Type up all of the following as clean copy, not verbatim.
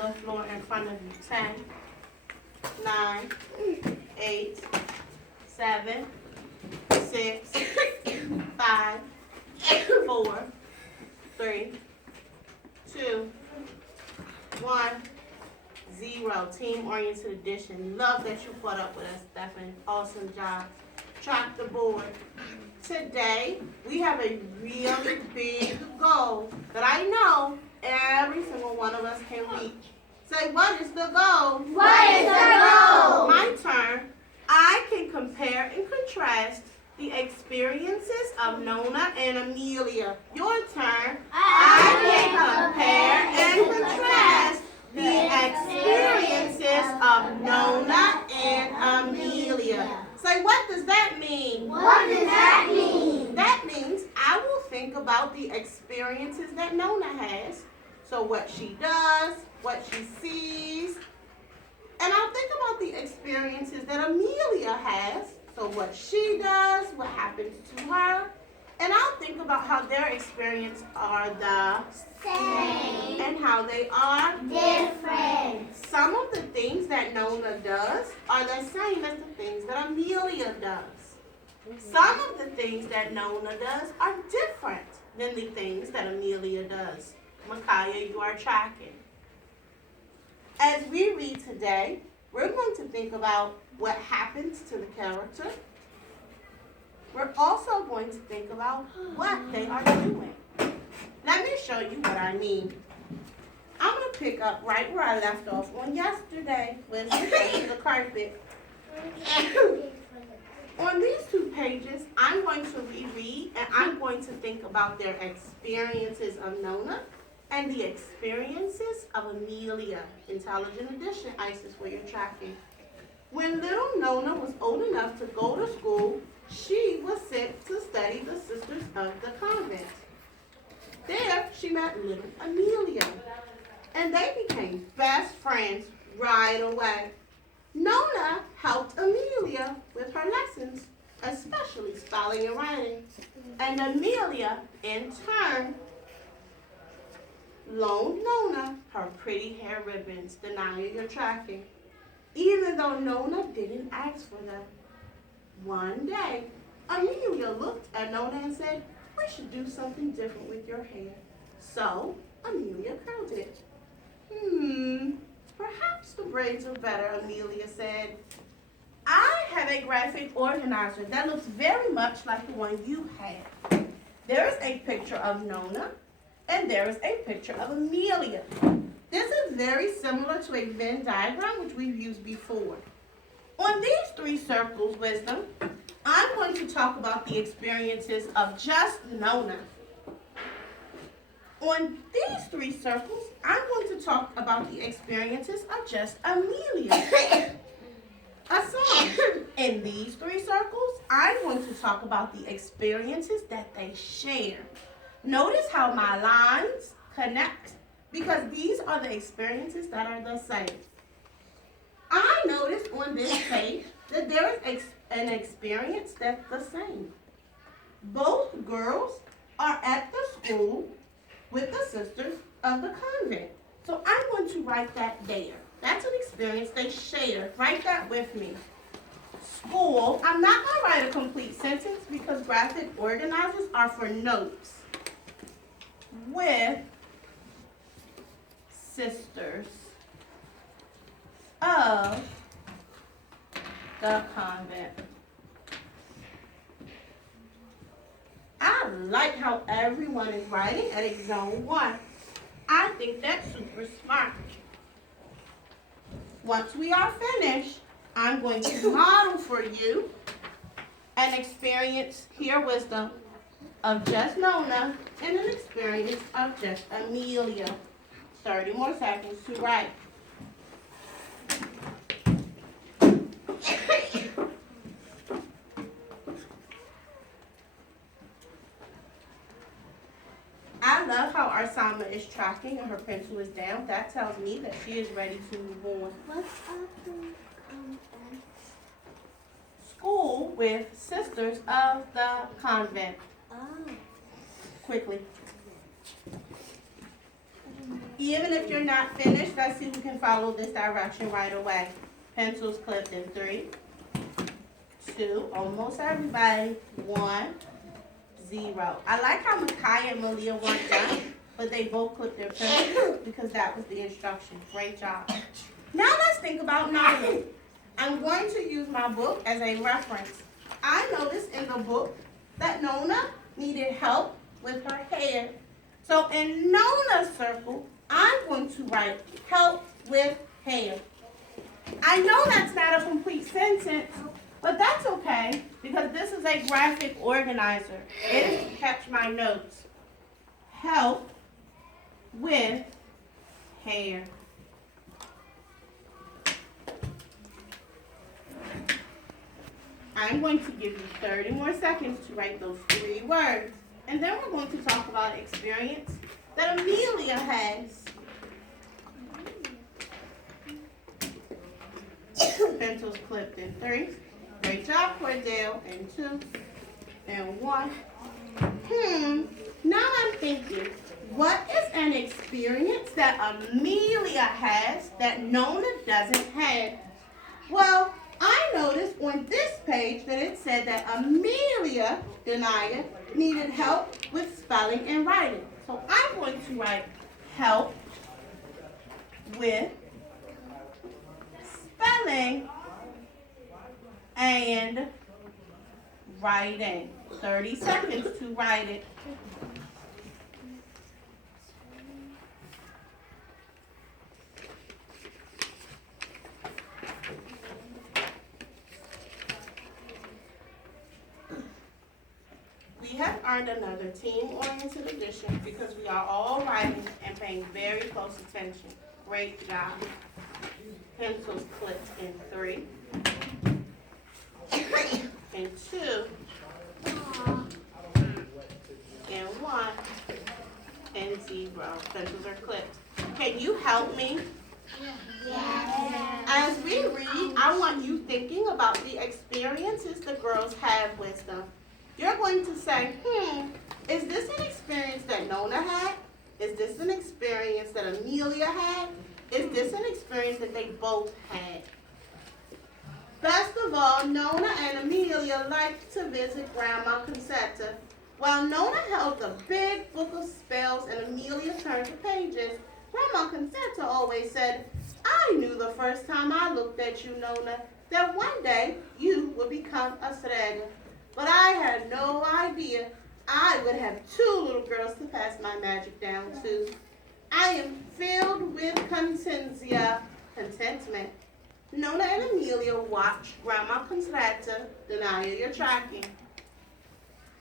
on the floor in front of you. 10, 9, 8, 7, 6, 5, 4, 3, 2, 1, 0. Team-oriented addition. Love that you caught up with us, Stephanie. Awesome job. Track the board. Today, we have a really big goal that I know every single one of us can reach. Say, what is the goal? What is the goal? My turn. I can compare and contrast the experiences of Nona and Amelia. Your turn. I can compare and contrast the experiences of Nona and Amelia. Say, what does that mean? What does that mean? That means I will think about the experiences that Nona has. So what she does, what she sees. And I'll think about the experiences that Amelia has. So what she does, what happens to her. And I'll think about how their experiences are the Same. and how they are Different. Some of the things that Nona does are the same as the things that Amelia does. Some of the things that Nona does are different than the things that Amelia does. Micaiah, you are tracking. As we read today, we're going to think about what happens to the character. We're also going to think about what they are doing. Let me show you what I mean. I'm going to pick up right where I left off on yesterday with the carpet. On these 2 pages, I'm going to reread and I'm going to think about their experiences of Nona and the experiences of Amelia. Intelligent addition, Isis, where you're tracking. When little Nona was old enough to go to school, she was sent to study the Sisters of the Convent. There, she met little Amelia, and they became best friends right away. Nona helped Amelia with her lessons, especially spelling and writing, and Amelia, in turn, loaned Nona her pretty hair ribbons. Denying your tracking. Even though Nona didn't ask for them. One day, Amelia looked at Nona and said, "We should do something different with your hair." So, Amelia curled it. Perhaps the braids are better, Amelia said. I have a graphic organizer that looks very much like the one you have. There is a picture of Nona, and there is a picture of Amelia. This is very similar to a Venn diagram, which we've used before. On these 3 circles, Wisdom, I'm going to talk about the experiences of just Nona. On these 3 circles, I'm going to talk about the experiences of just Amelia. A song. In these 3 circles, I'm going to talk about the experiences that they share. Notice how my lines connect because these are the experiences that are the same. I noticed on this page that there is an experience that's the same. Both girls are at the school with the Sisters of the Convent. So I'm going to write that there. That's an experience they share. Write that with me. School. I'm not going to write a complete sentence because graphic organizers are for notes. With Sisters of the Convent. I like how everyone is writing at a zone 1. I think that's super smart. Once we are finished, I'm going to model for you an experience, here Wisdom, of just Nona and an experience of just Amelia. 30 more seconds to write. I love how Arsama is tracking and her pencil is down. That tells me that she is ready to move on. What's after School with Sisters of the Convent. Oh. Quickly. I didn't know Even if you're not finished, let's see who can follow this direction right away. Pencils clipped in 3, 2, almost everybody, 1, 0. I like how Micaiah and Malia weren't done, but they both clipped their pencils because that was the instruction. Great job. Now let's think about Nona. I'm going to use my book as a reference. I noticed in the book that Nona needed help with her hair. So in Nona's circle, I'm going to write help with hair. I know that's not a complete sentence, but that's okay because this is a graphic organizer. It is to catch my notes. Help with hair. I'm going to give you 30 more seconds to write those 3 words. And then we're going to talk about experience that Amelia has. Pencils clipped in 3. Great job, Cordell. In 2. And 1. Now I'm thinking, what is an experience that Amelia has that Nona doesn't have? Well, I noticed on this page that it said that Amelia, Denia, needed help with spelling and writing. So I'm going to write help with spelling and writing. 30 seconds to write it. We have earned another team-oriented edition because we are all writing and paying very close attention. Great job. Pencils clipped in 3, and 2, and 1, and 0. Pencils are clipped. Can you help me? Yes. As we read, I want you thinking about the experiences the girls have with them. You're going to say, is this an experience that Nona had? Is this an experience that Amelia had? Is this an experience that they both had? Best of all, Nona and Amelia liked to visit Grandma Concetta. While Nona held the big book of spells and Amelia turned the pages, Grandma Concetta always said, I knew the first time I looked at you, Nona, that one day you would become a Strega. But I had no idea I would have 2 little girls to pass my magic down to. I am filled with contentment. Nona and Amelia watched Grandma Concetta, Denia, you're tracking,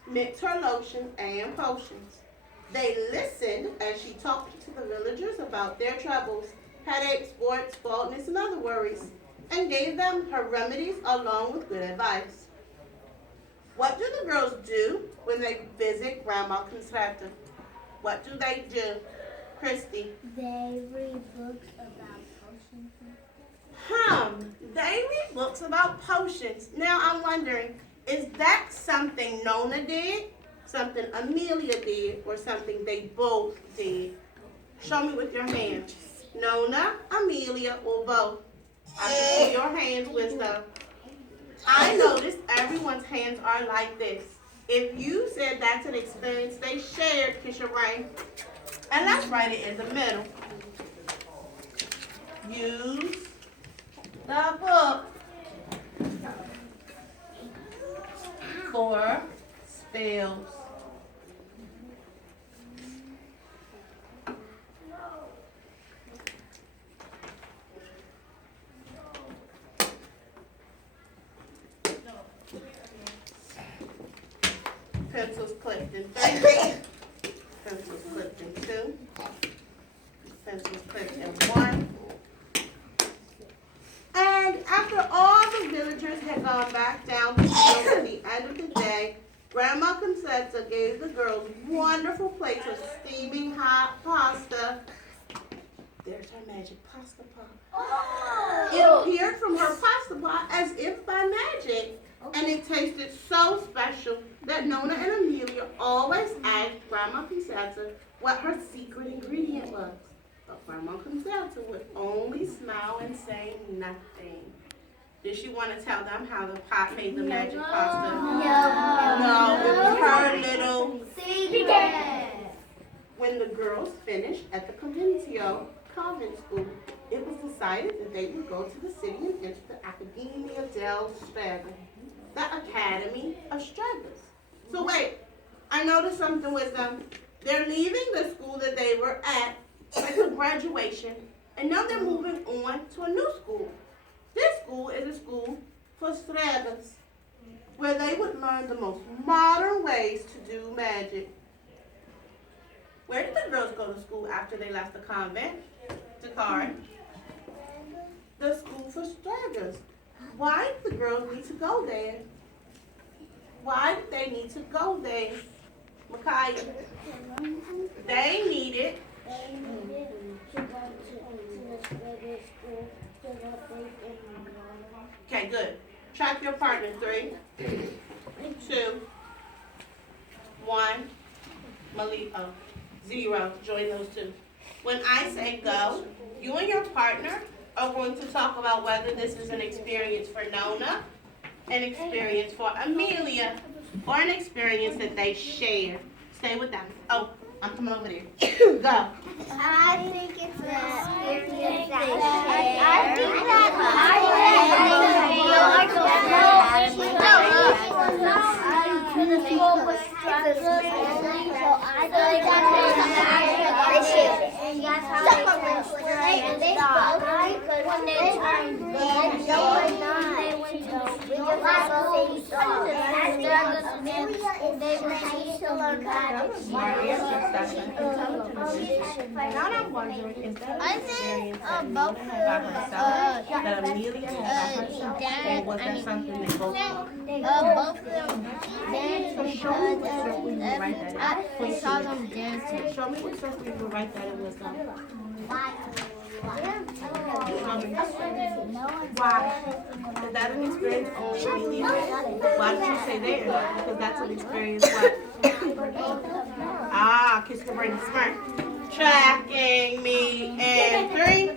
mix her lotion and potions. They listened as she talked to the villagers about their troubles, headaches, warts, baldness, and other worries, and gave them her remedies along with good advice. What do the girls do when they visit Grandma Concetta? What do they do? Christy. They read books about potions. They read books about potions. Now I'm wondering, is that something Nona did, something Amelia did, or something they both did? Show me with your hands. Nona, Amelia, or both? I can see your hands, Wisdom. I noticed everyone's hands are like this. If you said that's an experience they shared, Kisha Rain, and let's write it in the middle. Use the book for spells. Pencils clipped in 3. Pencils clipped in 2. Pencils clipped in 1. And after all the villagers had gone back down to the field at the end of the day, Grandma Concetta gave the girls wonderful plates of steaming hot pasta. There's her magic pasta pot. It appeared from her pasta pot as if by magic. And it tasted so special that Nona and Amelia always asked Grandma Concetta what her secret ingredient was. Mama Consuelo would only smile and say nothing. Did she want to tell them how the pot made the magic pasta? No, it was her little Secret. When the girls finished at the Conventio convent school, it was decided that they would go to the city and enter the Accademia del Strega, the Academy of Stragas. So wait, I noticed something with them. They're leaving the school that they were at, like a graduation, and now they're moving on to a new school. This school is a school for Stragas, where they would learn the most modern ways to do magic. Where did the girls go to school after they left the convent? Dakar. The school for Stragas. Why did the girls need to go there? Why did they need to go there? Micaiah. They needed They needed to go to the regular school so that they can learn. Okay, good. Track your partner. 3, 2, 1. Malika. 0. Join those two. When I say go, you and your partner are going to talk about whether this is an experience for Nona, an experience for Amelia, or an experience that they share. Stay with them. Oh, I'm coming over there. Go. I think it's an experience that the school was struggling, so I think that's and that's how they stopped. When they turned red, they went to the they were supposed to learn magic. Now I'm wondering, is that an experience that Nona had by herself, that Amelia had by herself, or was that something they both did? Both of them danced So show me what circle you would write that in. I saw them dancing. Show me what circle you would write that in with them. Why? Is that an experience only Amelia had? Why did you say there? Because that's an experience what? Ah, kiss the brain smirk. Tracking me in 3,